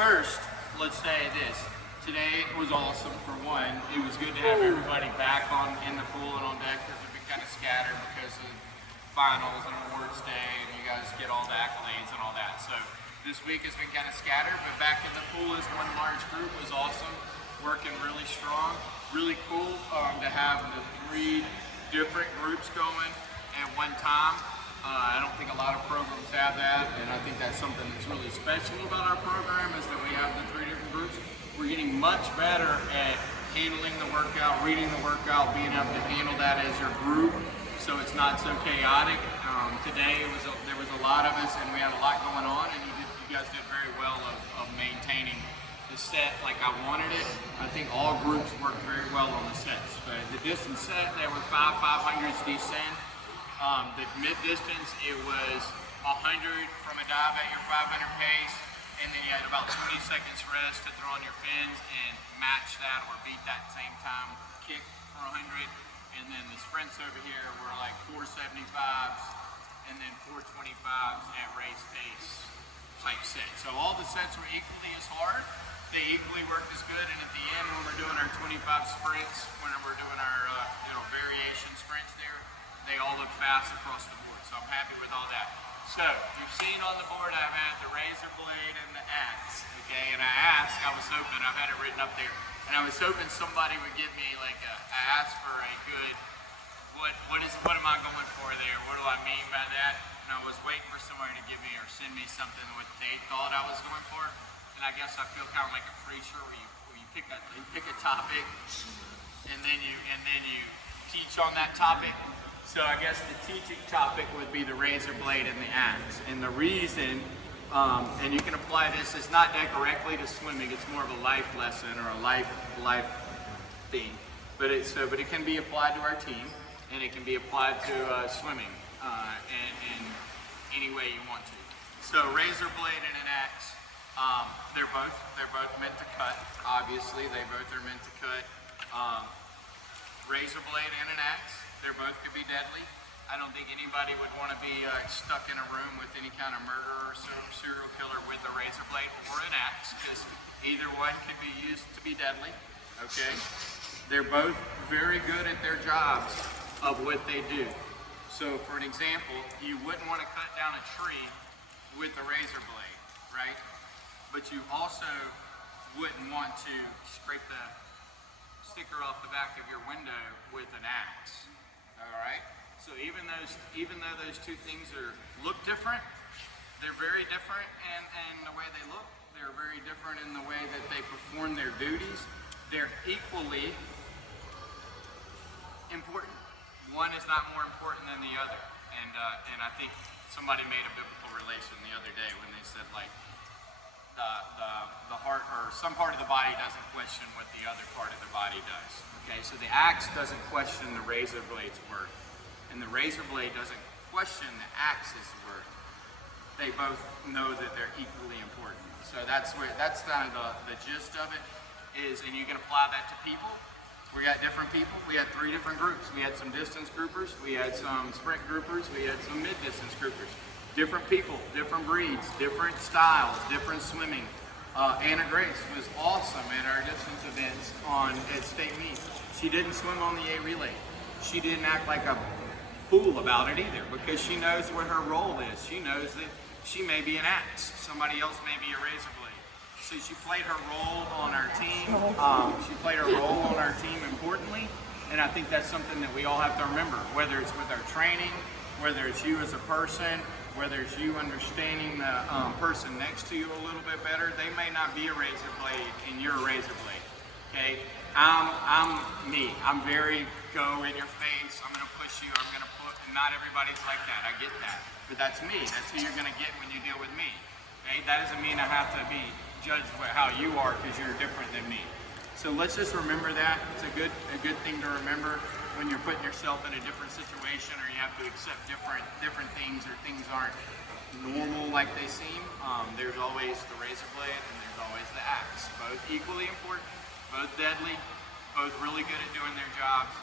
First, let's say this. Today was awesome for one. It was good to have everybody back in the pool and on deck because we've been kind of scattered because of finals and awards day and you guys get all the accolades and all that. So this week has been kind of scattered, but back in the pool as one large group was awesome. Working really strong. Really cool to have the 3 different groups going at one time. I don't think a lot of programs have that, and I think that's something that's really special about our program is that we have the 3 different groups. We're getting much better at handling the workout, reading the workout, being able to handle that as your group so it's not so chaotic. Today there was a lot of us and we had a lot going on, and you guys did very well of maintaining the set like I wanted it. I think all groups worked very well on the sets. But the distance set, there were 5 500s descend. The mid-distance, it was 100 from a dive at your 500 pace, and then you had about 20 seconds rest to throw on your fins and match that or beat that same time kick for 100. And then the sprints over here were like 475s and then 425s at race pace type set. So all the sets were equally as hard. They equally worked as good, and at the end when we're doing our 25 sprints, when we're doing our variation sprints there, they all look fast across the board, so I'm happy with all that. So, you've seen on the board I've had the razor blade and the axe, okay? And I was hoping, I've had it written up there, and I was hoping somebody would give me like I asked for a good, what am I going for there? What do I mean by that? And I was waiting for somebody to give me or send me something what they thought I was going for. And I guess I feel kind of like a preacher where you pick a topic and then you teach on that topic. So I guess the teaching topic would be the razor blade and the axe. And the reason, and you can apply this, it's not directly to swimming, it's more of a life lesson or a life thing. But it can be applied to our team, and it can be applied to swimming in any way you want to. So razor blade and an axe, they're both meant to cut. Obviously, they both are meant to cut. Razor blade and an axe. They both could be deadly. I don't think anybody would want to be stuck in a room with any kind of murderer or serial killer with a razor blade or an axe, because either one could be used to be deadly, okay? They're both very good at their jobs of what they do. So for an example, you wouldn't want to cut down a tree with a razor blade, right? But you also wouldn't want to scrape the sticker off the back of your window with an axe. All right. So even though those 2 things look different, they're very different in the way they look. They're very different in the way that they perform their duties. They're equally important. One is not more important than the other. And I think somebody made a biblical relation the other day when they said like the heart or some part of the body doesn't question what the other part of the body does. Okay, so the axe doesn't question the razor blade's worth, and the razor blade doesn't question the axe's worth. They both know that they're equally important. So that's kind of the gist of it is, and you can apply that to people. We got different people. We had 3 different groups. We had some distance groupers, we had some sprint groupers, we had some mid-distance groupers. Different people, different breeds, different styles, different swimming. Anna Grace was awesome at our distance events at state meet. She didn't swim on the A relay. She didn't act like a fool about it either, because she knows what her role is. She knows that she may be an axe. Somebody else may be a razor blade. So she played her role on our team. Importantly, and I think that's something that we all have to remember, whether it's with our training, whether it's you as a person, whether it's you understanding the person next to you a little bit better. They may not be a razor blade and you're a razor blade, okay? I'm me. I'm very go in your face. I'm gonna push you. I'm gonna put, and not everybody's like that. I get that, but that's me. That's who you're gonna get when you deal with me, okay? That doesn't mean I have to be judged by how you are because you're different than me. So let's just remember that. It's a good thing to remember when you're putting yourself in a different situation or you have to accept different things or things aren't normal like they seem. There's always the razor blade and there's always the axe. Both equally important, both deadly, both really good at doing their jobs.